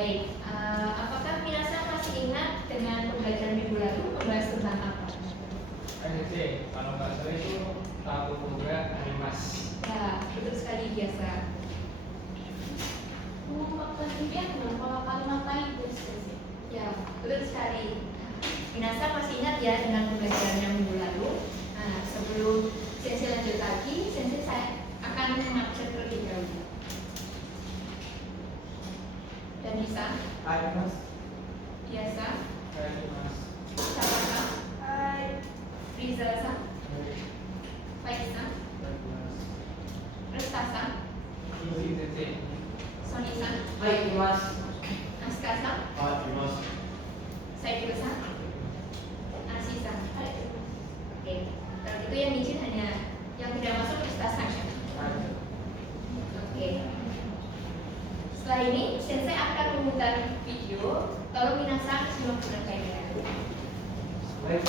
Baik, apakah minasan masih ingat dengan pembelajaran minggu lalu membahas tentang apa? Kalau nggak salah itu tahu juga animas. Ya, betul sekali biasa. Kalau kalimat lain Ya, betul sekali. Minasan masih ingat ya dengan pembelajaran yang minggu lalu. Nah, sebelum sesi lanjut lagi, sesi saya akan mengabsen terlebih dahulu. Dan bisa? Animas. Biasa? Animas. Siapa? Rizal-san? Faizan? Resta-san? Soni-san? Aska-san? Saiful-san? Asi-san? Oke, kalau itu yang izin hanya yang tidak masuk Resta-san. Oke. Setelah ini, sensei akan memutar video. Tolong minasan simak dengan baik. Baik.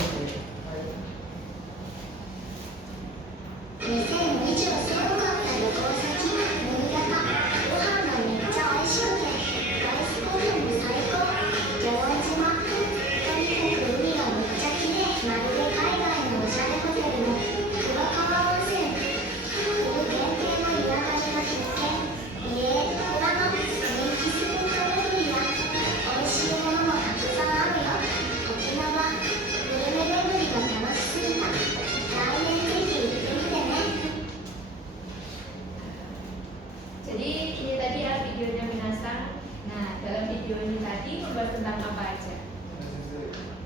2023年度最高かった旅行先新潟ご飯がめっちゃ美味しくてアイスコーヒーも最高八重島とにかく海がめっちゃ綺麗まるで海外のおしゃれホテルの黒川温泉冬限定の岩風が必見富良野人気スポット巡りや美味しいものもたくさんあるよ沖縄グルメ巡りが楽しすぎた来年ぜひ行ってみてね Jadi ini tadi ya videonya minasan. Nah, dalam video ini tadi membahas tentang apa aja?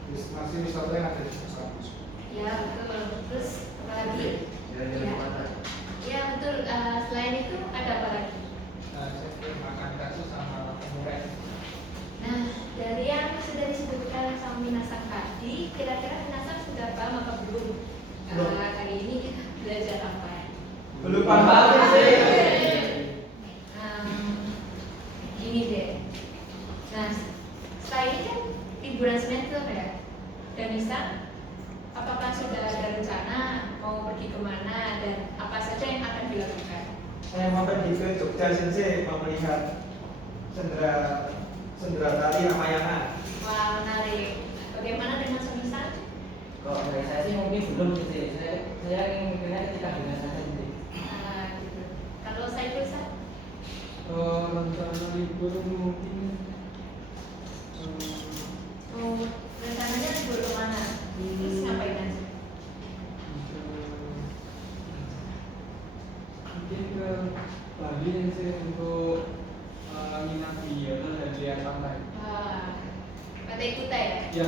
Masih wisata yang ada di kampus. Ya, betul. Terus apa lagi? Ya, betul. Selain itu ada apa lagi? Saya makan bakso sama murai. Nah, dari yang sudah disebutkan sama minasan tadi, kira-kira minasan sudah paham apa belum? Kali ini kita belajar apa ya? Belum paham sih. Ini deh. Nah, setelah ini kan liburan semester ya. Dan bisa, apakah sudah ada rencana mau pergi kemana dan apa saja yang akan dilakukan? Saya mau pergi ke Jogja Sensei mau melihat sendratari Ramayana. Wah, menarik. Bagaimana dengan semisal? Kalau dari saya sih mungkin belum sih. Saya ingin mikirnya ketika dengan saya sendiri. Nah, gitu. Kalau saya bisa? Rencana liburan mungkin Rencananya libur kemana? Terus ngapain aja? mungkin ke Bali sih untuk nginap di hotel dan lihat pantai. Wah, Pantai Kuta ya? Ya,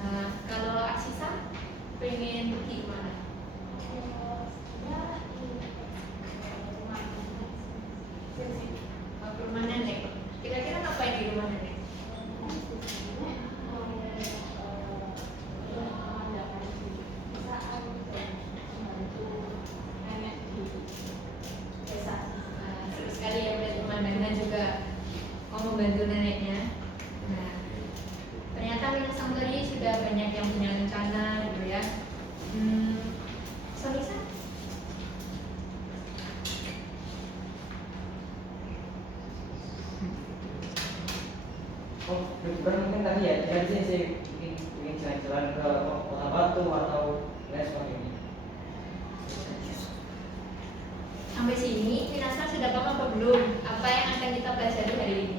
Nah, kalau Aksisa pengen pergi kemana? Ke rumah nenek. Kira-kira ngapain di rumah nenek? Biasa. Nah, seru sekali ya melihat pemandangan juga mau membantu neneknya. Nah, ternyata minasan tadi sudah banyak yang punya rencana gitu ya. Sonisa? Oh, liburan mungkin tadi ya. Jadi Sensei ingin jalan-jalan ke Kota Batu atau lain sebagainya. Sampai sini, minasan sudah paham apa belum? Apa yang akan kita pelajari hari ini?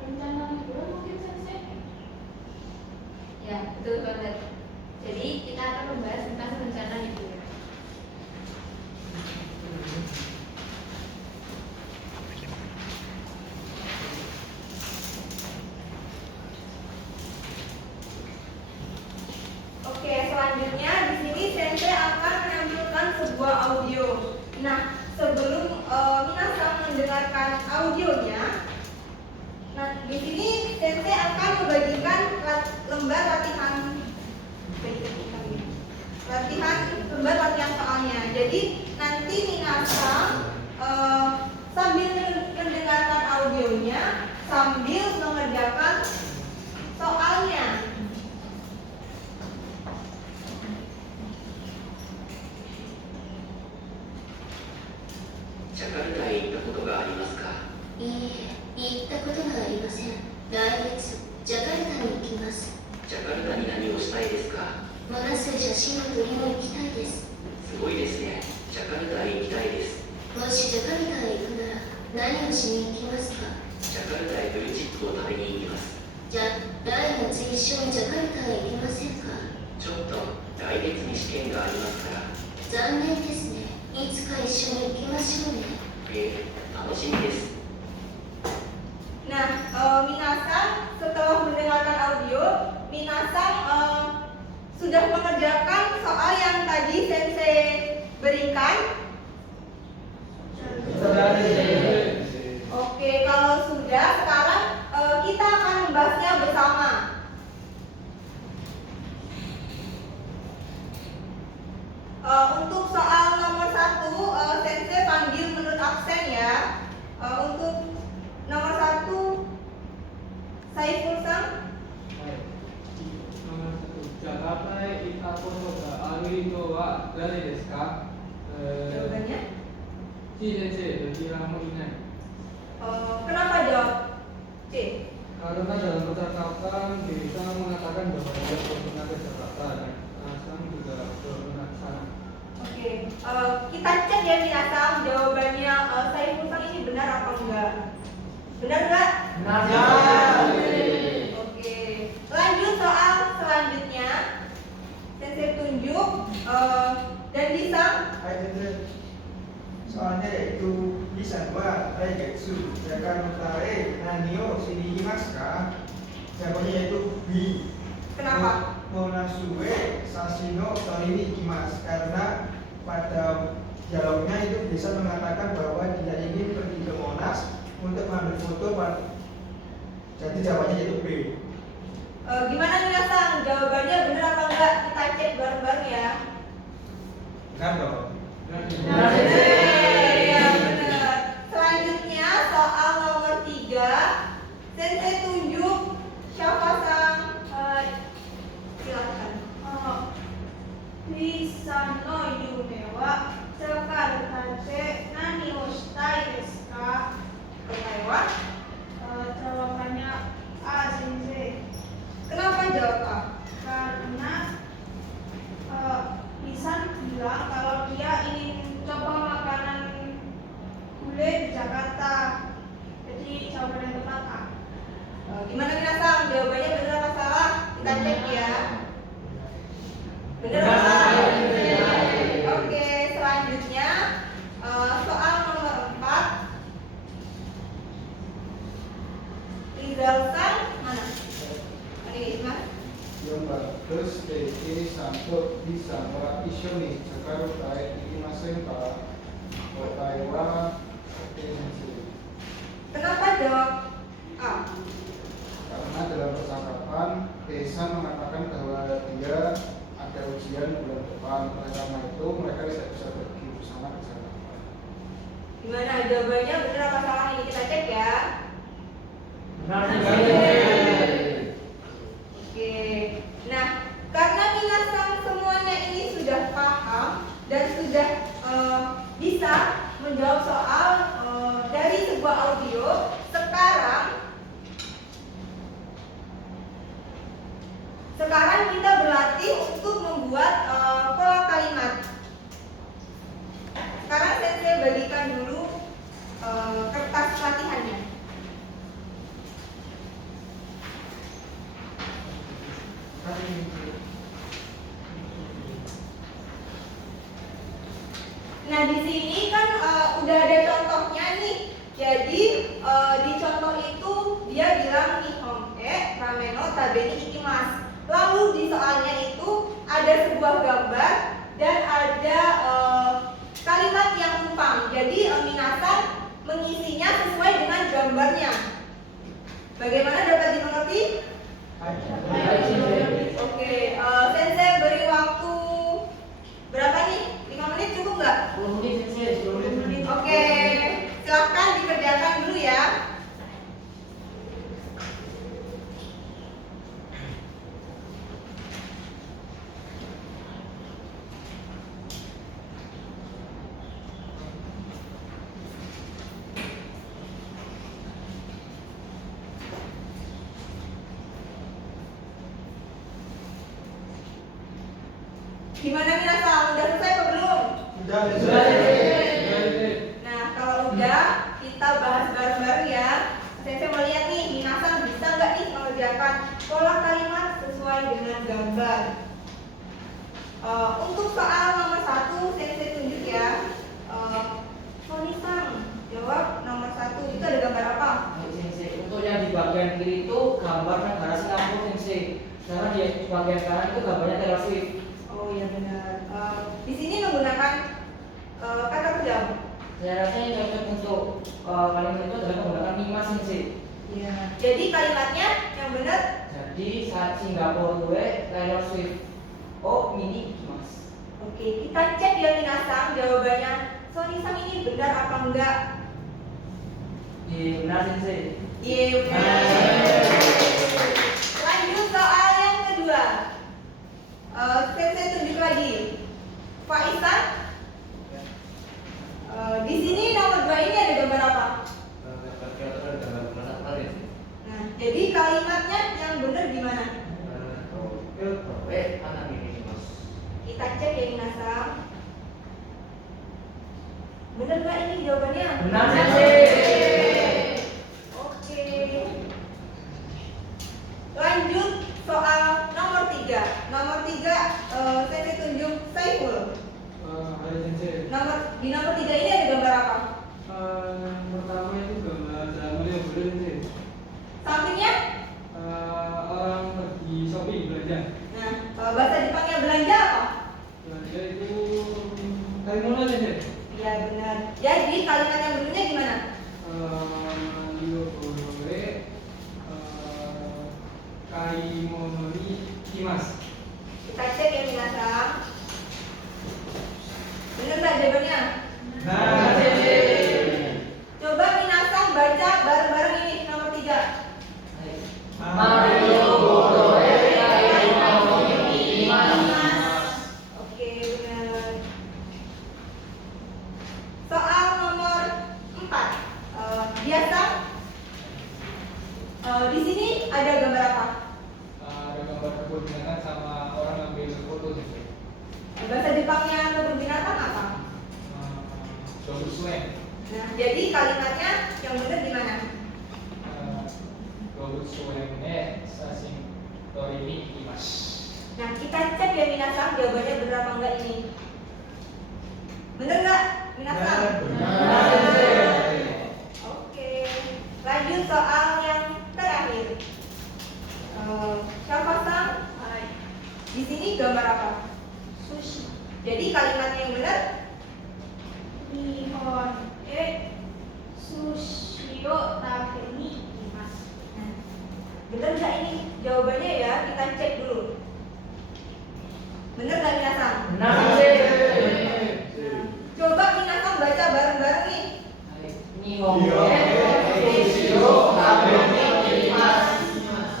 rencana liburan mungkin sensei. Ya, betul banget. Jadi kita akan membahas tentang rencana liburan. Oke, selanjutnya di sini Sensei akan menampilkan sebuah audio. Nah, sebelum minasan mendengarkan audionya, nah di sini Sensei akan membagikan lembar latihan soalnya. Jadi nanti minasan sambil mendengarkan audionya sambil mengerjakan soalnya. Jakarta へ行ったことがありますか？行ったことがありません。したいですか？マラス写真を撮りに行きたいです。すごいですね。ジャカルタへ行きたいです。もしジャカルタへ行くなら何をしに行きますか？ジャカルタへブルチップを食べに行きます。じゃあ来月一緒にジャカルタへ行きませんか？ちょっと来月に試験がありますから。残念ですね。いつか一緒に行きましょうね。楽しみです。 Nah, minasan setelah mendengarkan audio, minasan sudah mengerjakan soal yang tadi sensei berikan. Oke, kalau sudah, sekarang kita akan membahasnya bersama. Untuk soal nomor 1, sensei panggil menurut absen ya. Untuk nomor 1, Saiful Sang. はい。nomor 1、ジャガタへ行ったことがある人は誰ですかJawabannya? C dan C berbilang mengingat. Kenapa jawab C? Karena dalam percakapan bisa mengatakan bahwa dia pernah ke Jakarta dan Asam juga pernah ke sana. Oke, kita cek ya Minasang, jawabannya Saiful Sang ini benar apa enggak? Benar enggak? Benar. Oke, lanjut soal selanjutnya. Sensei tunjuk dan Disang. Soalnya yaitu Lisan wa Raigetsu Jakarta Nanio Shinihimasu ka? Jawabannya yaitu B. Kenapa? Monasue Sashino Torini Ikimasu. Karena pada dialognya itu bisa mengatakan bahwa dia ingin pergi ke Monas untuk mengambil foto. Jadi jawabannya yaitu B. Gimana Minasang? Jawabannya benar apa enggak? Kita cek bareng-bareng ya. Benar dong? Benar. Ya, benar. Selanjutnya soal nomor 3. Sensei tunjuk siapa Sang? Silakan. Lisano yume wa Jakarta de nani o shitai desu ka? Taiwan. Jawabannya A, sensei. Kenapa jawab A? Karena Lisan bilang kalau dia ingin coba makanan gulai di Jakarta. Jadi jawaban yang tepat A. Gimana Minasang? Jawabannya benar apa salah? Kita cek ya. Benar apa salah? Oke, selanjutnya soal nomor 4. Rizal Sang mana? Ini Mas. 4番、どうして A さんと B さんは一緒にジャカルタへ行きませんか？答えは A 先生。 Kenapa jawab A? Karena dalam percakapan Esa mengatakan bahwa dia ada ujian bulan depan, oleh karena itu mereka tidak bisa pergi bersama ke Jakarta. Gimana jawabannya benar apa salah? Ini kita cek ya. Oke. Nah, karena Minasang semuanya ini sudah paham dan sudah bisa menjawab soal dari sebuah audio, sekarang kita berlatih untuk membuat pola kalimat. Sekarang saya bagikan dulu kertas latihannya. Nah, di sini kan udah ada contohnya nih. Jadi di contoh itu dia bilang nihonke rameno tabeni ikimasu. Lalu di soalnya itu ada sebuah gambar dan ada kalimat yang tumpang. Jadi Minasang mengisinya sesuai dengan gambarnya. Bagaimana dapat dimengerti? Oke, Sensei beri waktu berapa nih? 5 menit cukup nggak? 10 menit Sensei, 10 menit. Oke, silahkan dikerjakan dulu ya. Gimana minasang? Udah selesai atau belum? Sudah. Nah, kalau udah, kita bahas bareng-bareng ya. Saya mau lihat nih, minasang bisa nggak nih mengerjakan pola kalimat sesuai dengan gambar. Untuk soal nomor 1, saya tunjuk ya. Sonisang, jawab nomor 1. Itu ada gambar apa? Sensei, untuk yang di bagian kiri itu gambar negara Singapura, Sensei. Sedangkan di bagian kanan itu gambarnya Taylor Swift. Oh iya benar. Di sini menggunakan kata kerja. Saya rasa yang cocok untuk kalimat itu adalah menggunakan Nima, Sensei. Iya. Jadi kalimatnya yang benar. Jadi saat Singapura gue Taylor Swift. Oh ini Mas. Oke, kita cek ya minasang jawabannya. Sonisang ini benar apa enggak? Iya benar Sensei. Iya benar. Lanjut soal yang kedua. Saya tunjuk lagi. Pak Isan. Di sini nomor 2 ini ada gambar apa? Nah, jadi kalimatnya yang benar gimana? Anak ini Mas. Kita cek ya minasang. Benar nggak ini jawabannya? Benar Sensei. Oke. Lanjut soal nomor 3. Nomor 3 saya tunjuk Saiful. Ada Sensei. Di nomor 3 ini ada gambar apa? Pertama itu gambar jalan mulia boleh Sensei. Sampingnya? Orang pergi shopping belanja. Nah, bahasa Jepangnya belanja apa? Belanja itu kaimono Sensei. Iya benar. Jadi kalimat yang benernya gimana? Boleh kaimono ni kimas. Kita cek ya minasang. Benar nggak jawabannya? Nah, Coba minasang baca bareng-bareng ini nomor 3. Mario Oke, benar. Soal nomor 4. Biasa. Di sini ada gambar apa? ada gambar kebun binatang sama orang ambil foto Sensei. Bahasa Jepangnya kebun binatang apa? Dobutsuen. Nah, jadi kalimatnya yang benar gimana? Dobutsuen sasin torini ikimasu. Nah, kita cek ya minasang jawabannya benar apa enggak ini. Benar nggak minasang? Benar. Oke. Lanjut soal yang terakhir. Syafasang, di sini gambar apa? Sushi. Jadi kalimatnya yang benar Nihon sushio tabe ni ikimasu. Nah, benar nggak ini jawabannya ya? Kita cek dulu. Benar nggak minasang? Benar Sensei. Nah, coba minasang baca bareng-bareng nih.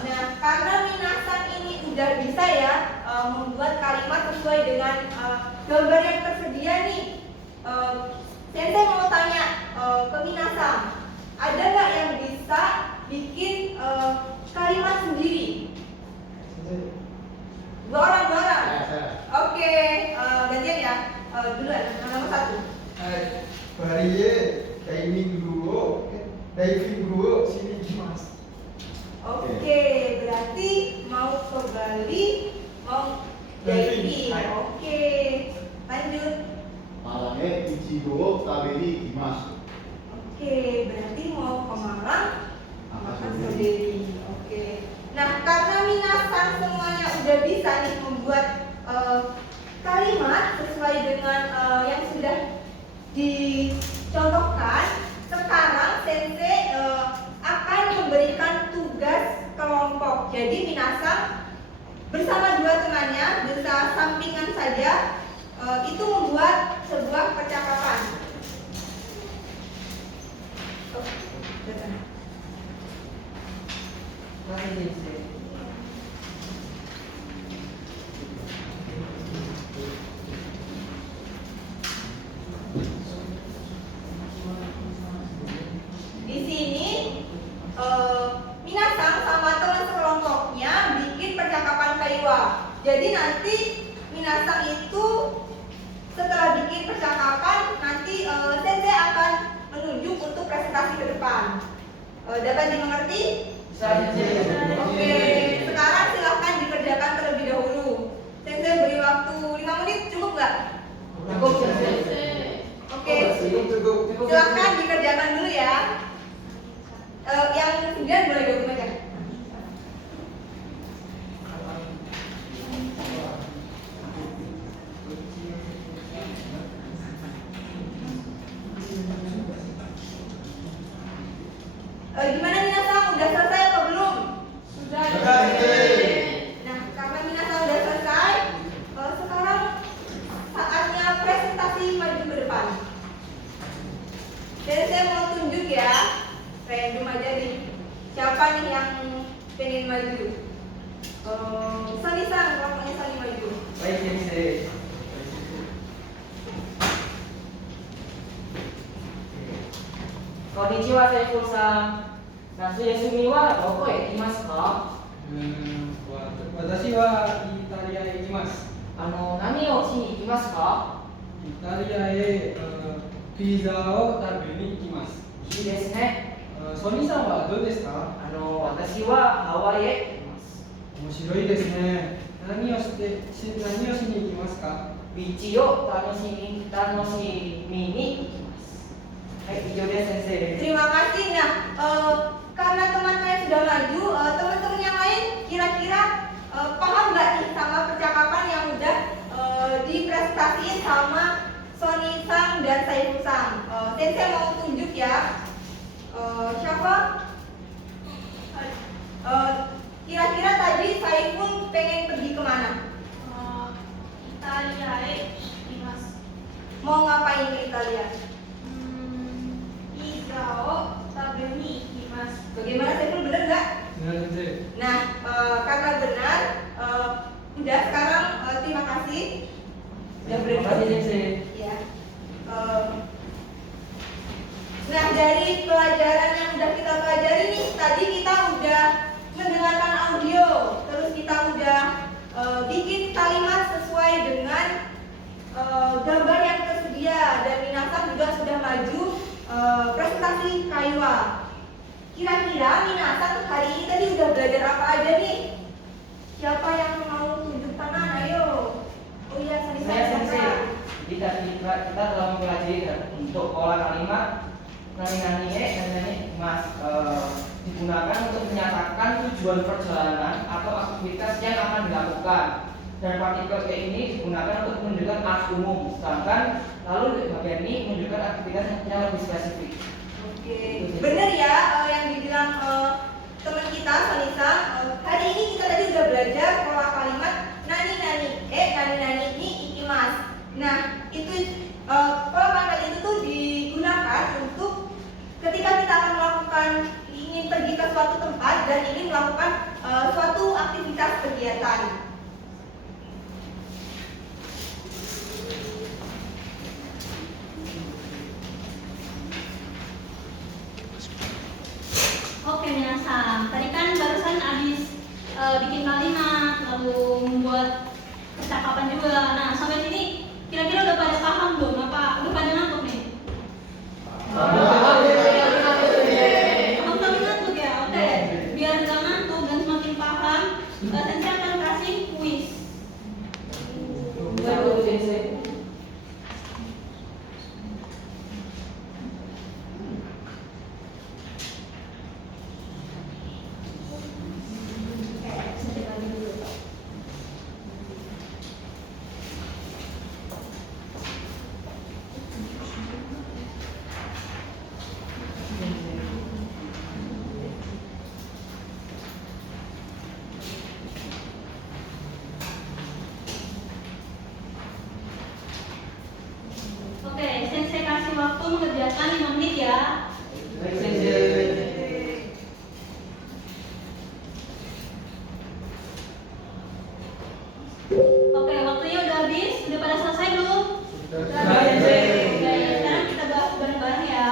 Nah, karena minasang ini udah bisa ya membuat kalimat sesuai dengan gambar yang tersedia nih. Sensei mau tanya ke minasang, ada nggak yang bisa bikin kalimat sendiri? Dua orang. Oke, gantian ya. Duluan, nomor 1. Barie diving dulu sini kimas. Oke, berarti mau ke Bali, mau diving. Oke, lanjut. Malamnya Ichigo taberi kimasu. Oke, berarti mau ke Malang, makan strawberry. Oke. Nah, karena minasang semuanya udah bisa nih membuat kalimat sesuai dengan yang sudah dicontohkan, sekarang Sensei akan memberikan tugas kelompok. Jadi minasang bersama dua temannya bisa sampingan saja itu membuat sebuah percakapan. Di sini minasang sama teman sekelompoknya bikin percakapan kaiwa. Jadi nanti minasang itu Dapat dimengerti? Bisa sensei. Oke, sekarang silahkan dikerjakan terlebih dahulu. Sensei beri waktu 5 menit, cukup nggak? Cukup sensei. Oke, Cukup. silahkan dikerjakan dulu ya. Yang 9 boleh dokumen ya? Gimana Minasang? Udah selesai apa belum? Sudah. Nah, karena Minasang udah selesai, sekarang saatnya presentasi maju ke depan. Dan saya mau tunjuk ya, random aja nih. Siapa nih yang pengen maju? Sani-san, kelompoknya Sani maju. Baik sensei. Konnichiwa Saiful-san. Natsu Yasumi wa doko e ikimasu ka? 私はイタリアへ行きます。何をしに行きますか？イタリアへピザを食べに行きます。いいですね。ソニーさんはどうですか？私はハワイへ行きます。面白いですね。何をしに行きますか？道を楽しみに行きます。はい、以上です先生。 Terima kasih. Nah, karena teman saya sudah maju, teman-teman yang lain kira-kira paham nggak nih sama percakapan yang udah dipresentasiin sama Soni-san dan Saiful-san? Sensei mau tunjuk ya. Siapa? Kira-kira tadi Saiful pengen pergi kemana? Italia Mas. Mau ngapain ke Italia? Pizza o tabeni Mas. Bagaimana Saiful, bener nggak? Benar sensei. Nah, karena benar, udah sekarang terima kasih. Udah Terima kasih sensei. Ya. Nah, dari pelajaran yang udah kita pelajari nih, tadi kita udah mendengarkan audio, terus kita udah bikin kalimat sesuai dengan gambar yang tersedia, dan Minasang juga sudah maju presentasi Kaiwa. Kira-kira Minasang hari ini tadi udah belajar apa aja nih? Siapa yang mau tunjuk tangan? Ayo. Oh iya, Saya sensei. Jadi kita telah mempelajari untuk pola kalimat nani mas digunakan untuk menyatakan tujuan perjalanan atau aktivitas yang akan dilakukan, dan partikel E ini digunakan untuk menunjukkan arti umum, sedangkan lalu bagian ini menunjukkan aktivitas yang lebih spesifik. Oke, benar ya yang dibilang teman kita Sonisa. Hari ini kita tadi udah belajar pola kalimat nani ni ikimasu. Nah, itu pola kalimat itu tuh digunakan untuk ketika kita akan melakukan, ingin pergi ke suatu tempat dan ingin melakukan suatu aktivitas kegiatan. Oke Minasang, tadi kan barusan habis bikin kalimat, lalu membuat percakapan juga. Nah, sampai sini kira-kira udah pada paham belum? Apa udah pada ngantuk nih? Paham tapi ngantuk ya? Oke, biar nggak ngantuk dan semakin paham, sensei akan kasih kuis. Baru sensei. Oke, sensei kasih waktu mengerjakan 5 menit ya. Baik sensei. Oke, waktunya udah habis. Udah pada selesai belum? Sudah. Oke, sekarang kita bahas bareng-bareng ya.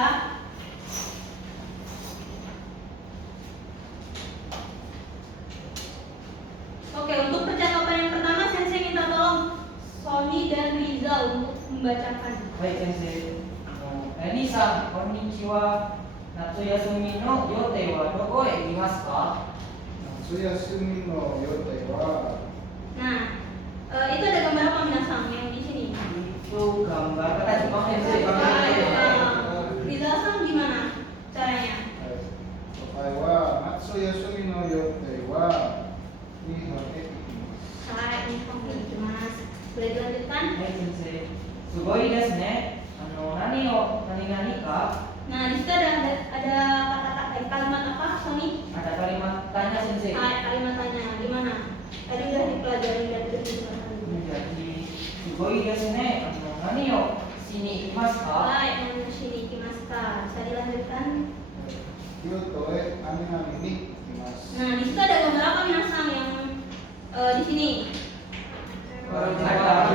Oke, untuk percakapan yang pertama, sensei minta tolong Sony dan Rizal untuk membacakan. Baik sensei. Elisa, konnichiwa. Natsuyasumi no yote wa doko e ikimasu ka? Natsuyasumi no yote wa Nah, itu ada gambar apa minasang yang di sini? Itu gambar kata Jepang sensei. Dijelaskan gimana caranya? Tokai wa Natsuyasumi no yote wa Nihonke ikimasu. Hai, ini konflik gimana? Boleh dilanjutkan? Hai sensei. Sugoi desu ne. Nani ka? Nah, di situ ada kata-kata kalimat apa, Sony? Ada kalimat tanya sensei. Hai, kalimat tanya gimana? Tadi udah dipelajari dari penjelasan. Jadi sugoi desu ne. Nani yo shini ikimasu ka? Hai, yang sini Kimaska. Bisa dilanjutkan? Kyoto e nani ni ikimasu. Nah, di situ ada gambar apa minasang yang di sini? Ada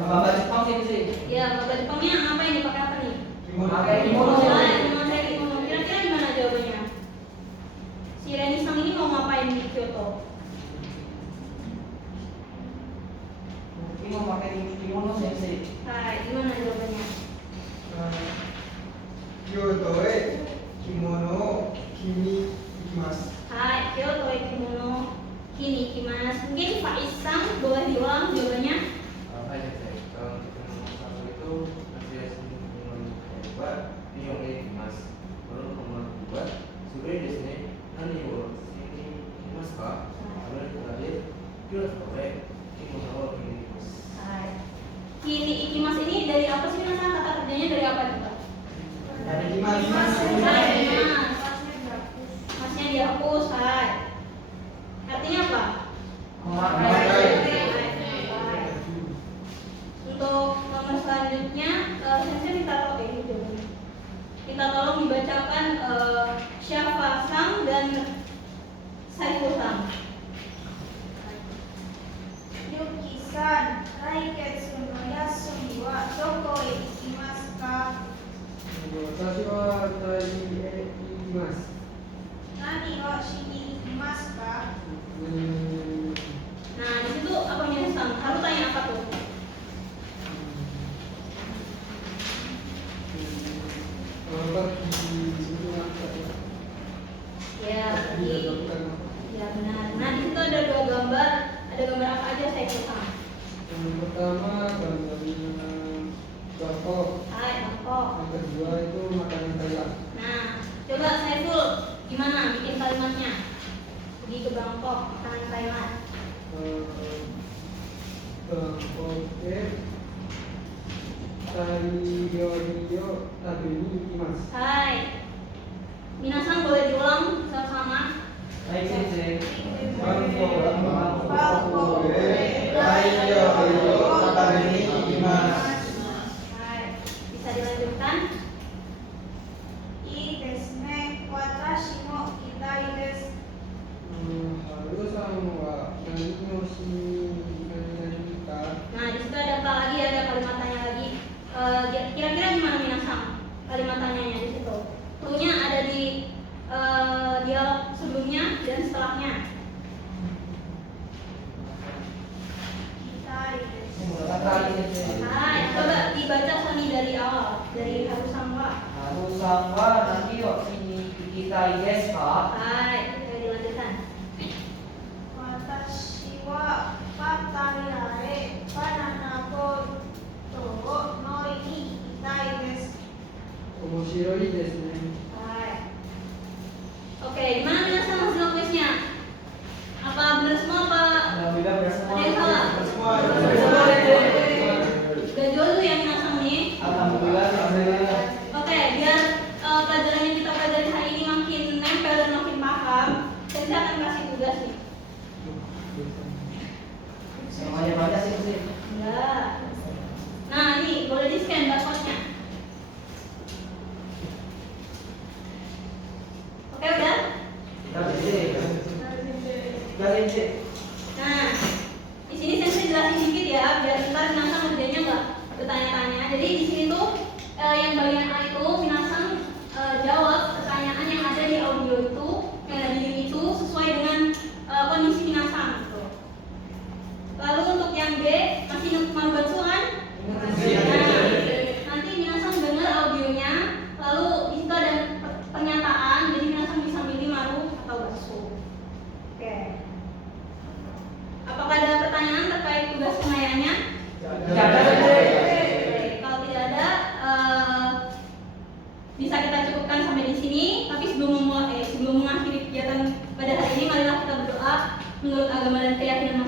gambar Jepang sensei. Ya, gambar Jepangnya apa yang dipakai apa nih? Pakai kimono Nah, sensei. kimono. Kira-kira gimana jawabannya? Si Reni-san ini mau ngapain di Kyoto? Mungkin mau pakai kimono sensei. Hai, gimana jawabannya? Kyoto e kimono kimi ikimasu. Hai, Kyoto e kimono kini ikimasu. Mungkin Faiz-san boleh diulang jawabannya? Apa ya saya? Kalau untuk nomor satu itu Natsuyasumi no yote wa Nihonke ikimasu. Lalu nomor dua Sugoi desu ne. Nani wo shini ikimasu ka? Lalu yang terakhir Kyoto e kimono wo kimi ikimasu. Hai. Kini ikimas ini dari apa sih minasang? Kata kerjanya dari apa juga? Dari ikimasu. Hai, ikimas. Masnya dihapus, hai. Artinya apa? Memakai. Untuk nomor selanjutnya, saya minta tolong dibacakan Syafa-san dan Saiful-san. Yuki-san, Raiketsu no Yasumi wa doko e ikimasu ka? Watashi wa tai e ikimasu. Nani wa shini ikimasu ka? Nah, di situ apa minasang? Harus tanya apa tuh? Ya, ya benar. Nah, di situ ada dua gambar. Ada gambar apa aja saya pesan? Yang pertama gambarnya Bangkok, Hai, Bangkok. yang kedua itu makanan Thailand. Nah, coba Saiful, gimana bikin kalimatnya? Pergi ke Bangkok, makanan Thailand. Bangkok Taiyo Tabeni ikimasu. Hai. Minasang boleh diulang sama-sama? Baik sensei. Bangkok e Taiyo Tabeni ikimasu. Hai. Bisa dilanjutkan? I desu ne, watashi mo kitai desu. Harus sama nani no shini nani ka. Nah, di situ ada apa lagi? Ada kalimat tanya lagi. Kira-kira gimana minasang? Kalimat tanyanya di situ. Cluenya ada di dialog sebelumnya dan setelahnya. Kitai desu. Kata sensei. Hai, coba dibaca Sony dari awal, dari Harusangwa. Harusangwa nani yo shini ikitai desu ka? Hai, bisa dilanjutkan. Watashi wa patarare banana boat no ini ikitai desu. Omoshiroi desu ne. Hai. Oke, gimana minasang hasil kuisnya? Apa benar semua apa Alhamdulillah benar semua. ada yang salah? Semua. Udah jual tuh yang minasang nih. Alhamdulillah. Oke, biar pelajaran yang kita pelajari hari ini makin nempel dan makin paham, saya akan kasih tugas nih. Semuanya banyak sensei. Enggak. Nah, ini boleh di-scan barcode-nya. kegiatan pada hari ini, marilah kita berdoa menurut agama dan keyakinan